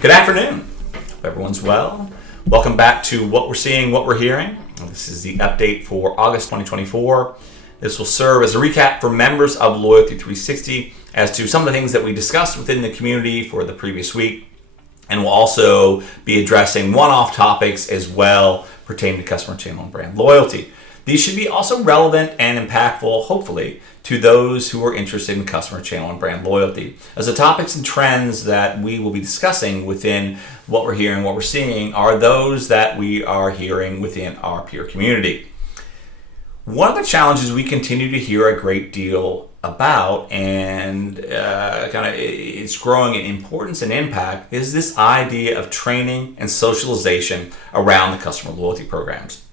Good afternoon. Hope everyone's well. Welcome back to What We're Seeing, What We're Hearing. This is the update for August 2024. This will serve as a recap for members of Loyalty 360 as to some of the things that we discussed within the community for the previous week. And we'll also be addressing one-off topics as well pertaining to customer channel and brand loyalty. These should be also relevant and impactful, hopefully, to those who are interested in customer channel and brand loyalty. As the topics and trends that we will be discussing within What We're Hearing, What We're Seeing are those that we are hearing within our peer community. One of the challenges we continue to hear a great deal about, and it's growing in importance and impact, is this idea of training and socialization around the customer loyalty programs.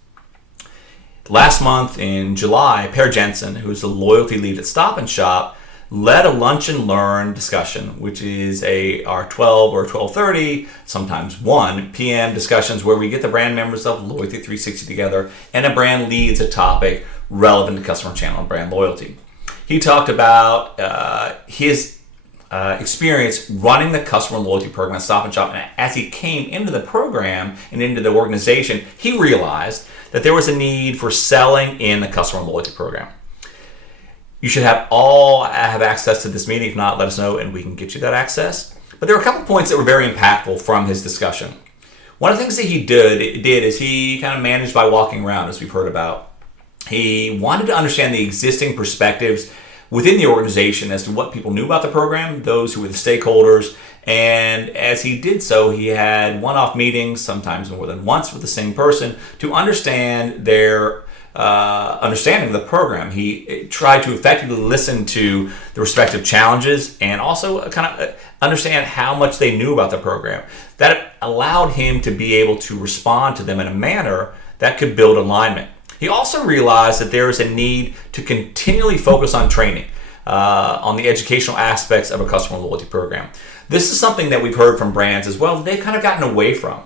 Last month in July, Jenson, who's the loyalty lead at Stop and Shop, led a lunch and learn discussion, which is our 12 or 12:30, sometimes 1 p.m. discussions where we get the brand members of Loyalty 360 together and a brand leads a topic relevant to customer channel and brand loyalty. He talked about his experience running the customer loyalty program at Stop and Shop, and as he came into the program and into the organization, he realized that there was a need for selling in the customer loyalty program. You should have access to this meeting. If not, let us know and we can get you that access. But there were a couple points that were very impactful from his discussion. One of the things that he did is he kind of managed by walking around, as we've heard about. He wanted to understand the existing perspectives within the organization as to what people knew about the program, those who were the stakeholders, and as he did so, he had one-off meetings, sometimes more than once with the same person, to understand their understanding of the program. He tried to effectively listen to the respective challenges and also kind of understand how much they knew about the program. That allowed him to be able to respond to them in a manner that could build alignment. He also realized that there is a need to continually focus on training, on the educational aspects of a customer loyalty program. This is something that we've heard from brands as well. They've kind of gotten away from.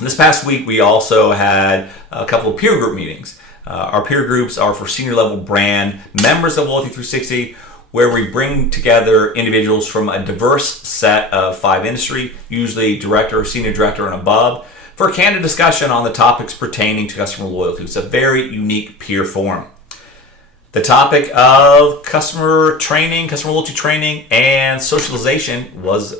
This past week, we also had a couple of peer group meetings. Our peer groups are for senior level brand members of Loyalty 360, where we bring together individuals from a diverse set of 5 industry, usually director, senior director, and above, for a candid discussion on the topics pertaining to customer loyalty. It's a very unique peer forum. The topic of customer training, customer loyalty training, and socialization was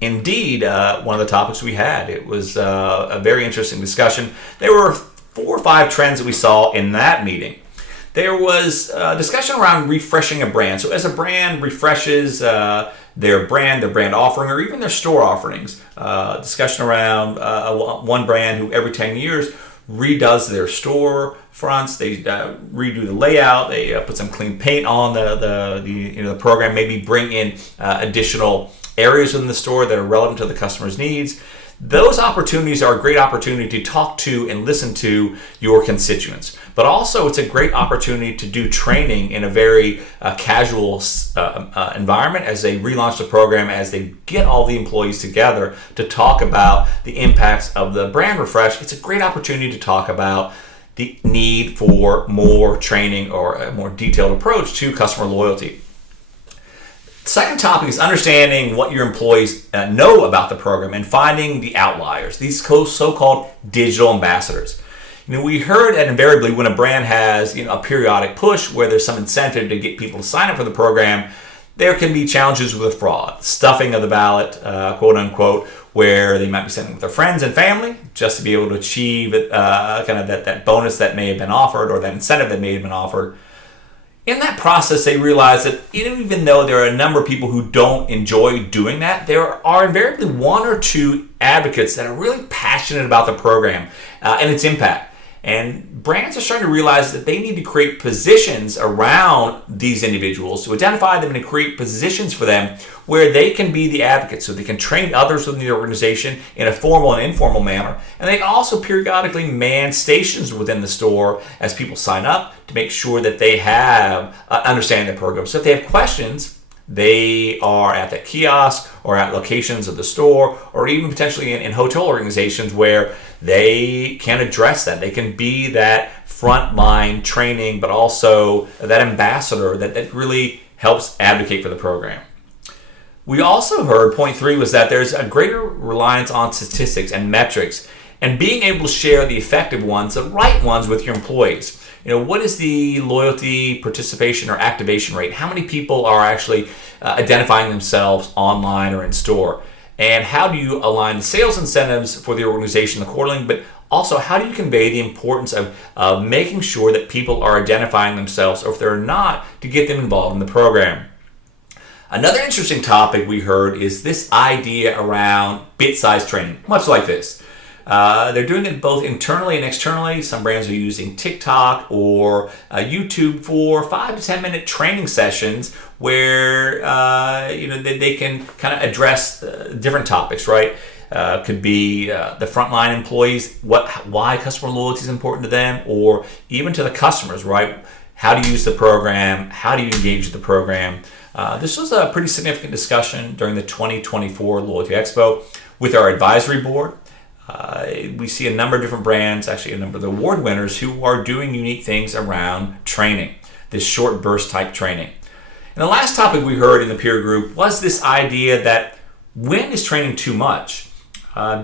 indeed one of the topics we had. It was a very interesting discussion. There were 4 or 5 trends that we saw in that meeting. There was a discussion around refreshing a brand. So as a brand refreshes their brand offering, or even their store offerings, discussion around one brand who every 10 years redoes their store fronts. They redo the layout. They put some clean paint on the program. Maybe bring in additional areas within the store that are relevant to the customer's needs. Those opportunities are a great opportunity to talk to and listen to your constituents. But also it's a great opportunity to do training in a very casual environment as they relaunch the program, as they get all the employees together to talk about the impacts of the brand refresh. It's a great opportunity to talk about the need for more training or a more detailed approach to customer loyalty. The second topic is understanding what your employees know about the program and finding the outliers, these so-called digital ambassadors. We heard that invariably when a brand has a periodic push where there's some incentive to get people to sign up for the program, there can be challenges with fraud, stuffing of the ballot, quote unquote, where they might be sending with their friends and family just to be able to achieve that bonus that may have been offered or that incentive that may have been offered. In that process, they realize that even though there are a number of people who don't enjoy doing that, there are invariably 1 or 2 advocates that are really passionate about the program and its impact. And brands are starting to realize that they need to create positions around these individuals, to identify them and to create positions for them where they can be the advocates, so they can train others within the organization in a formal and informal manner. And they can also periodically man stations within the store as people sign up to make sure that they have understanding the program. So if they have questions, they are at the kiosk or at locations of the store or even potentially in hotel organizations where they can address that. They can be that frontline training, but also that ambassador that really helps advocate for the program. We also heard, point 3 was that there's a greater reliance on statistics and metrics and being able to share the effective ones, the right ones with your employees. What is the loyalty, participation, or activation rate? How many people are actually identifying themselves online or in store? And how do you align the sales incentives for the organization accordingly? But also, how do you convey the importance of making sure that people are identifying themselves, or if they're not, to get them involved in the program? Another interesting topic we heard is this idea around bit-sized training, much like this. They're doing it both internally and externally. Some brands are using TikTok or YouTube for 5 to 10 minute training sessions where they can kind of address different topics, right? Could be the frontline employees, why customer loyalty is important to them, or even to the customers, right? How to use the program, how do you engage with the program. This was a pretty significant discussion during the 2024 Loyalty Expo with our advisory board. We see a number of different brands, actually a number of the award winners, who are doing unique things around training, this short burst type training. And the last topic we heard in the peer group was this idea that when is training too much?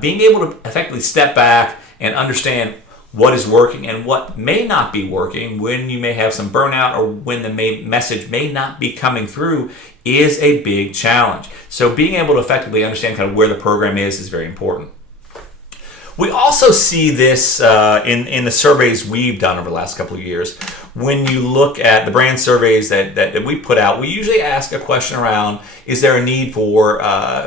Being able to effectively step back and understand what is working and what may not be working, when you may have some burnout or when the message may not be coming through, is a big challenge. So being able to effectively understand kind of where the program is very important. We also see this in the surveys we've done over the last couple of years. When you look at the brand surveys that we put out, we usually ask a question around, is there a need for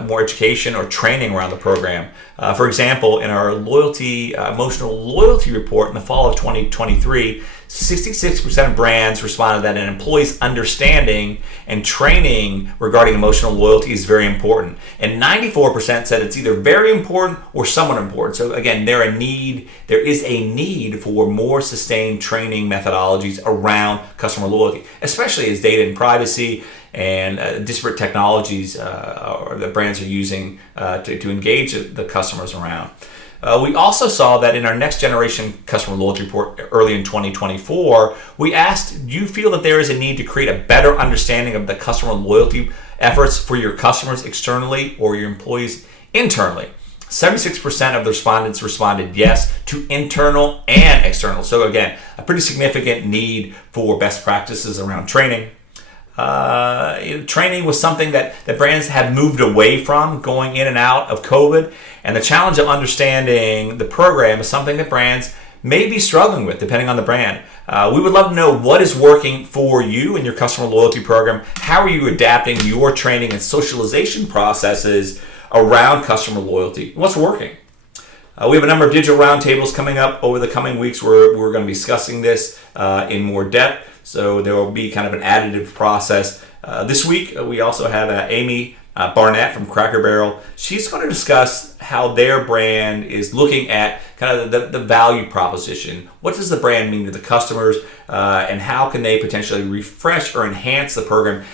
more education or training around the program? For example, in our emotional loyalty report in the fall of 2023, 66% of brands responded that an employee's understanding and training regarding emotional loyalty is very important. And 94% said it's either very important or somewhat important. So again, there is a need for more sustained training methodologies around customer loyalty, especially as data and privacy and disparate technologies that brands are using to engage the customers around. We also saw that in our next generation customer loyalty report early in 2024, we asked, do you feel that there is a need to create a better understanding of the customer loyalty efforts for your customers externally or your employees internally? 76% of the respondents responded yes to internal and external. So again, a pretty significant need for best practices around training. Training was something that brands have moved away from going in and out of COVID, and the challenge of understanding the program is something that brands may be struggling with depending on the brand. We would love to know what is working for you in your customer loyalty program. How are you adapting your training and socialization processes around customer loyalty? What's working? We have a number of digital roundtables coming up over the coming weeks where we're going to be discussing this in more depth. So there will be kind of an additive process. This week, we also have Amy Barnett from Cracker Barrel. She's going to discuss how their brand is looking at kind of the value proposition. What does the brand mean to the customers, and how can they potentially refresh or enhance the program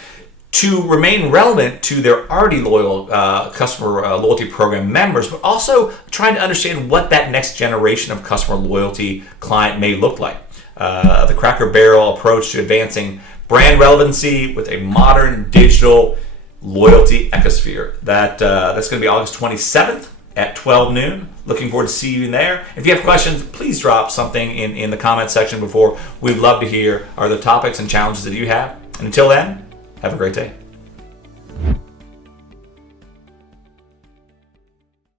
to remain relevant to their already loyal customer loyalty program members, but also trying to understand what that next generation of customer loyalty client may look like. The Cracker Barrel approach to advancing brand relevancy with a modern digital loyalty ecosphere. That's going to be August 27th at 12 noon. Looking forward to seeing you there. If you have questions, please drop something in the comment section before. We'd love to hear are the topics and challenges that you have. And until then, have a great day.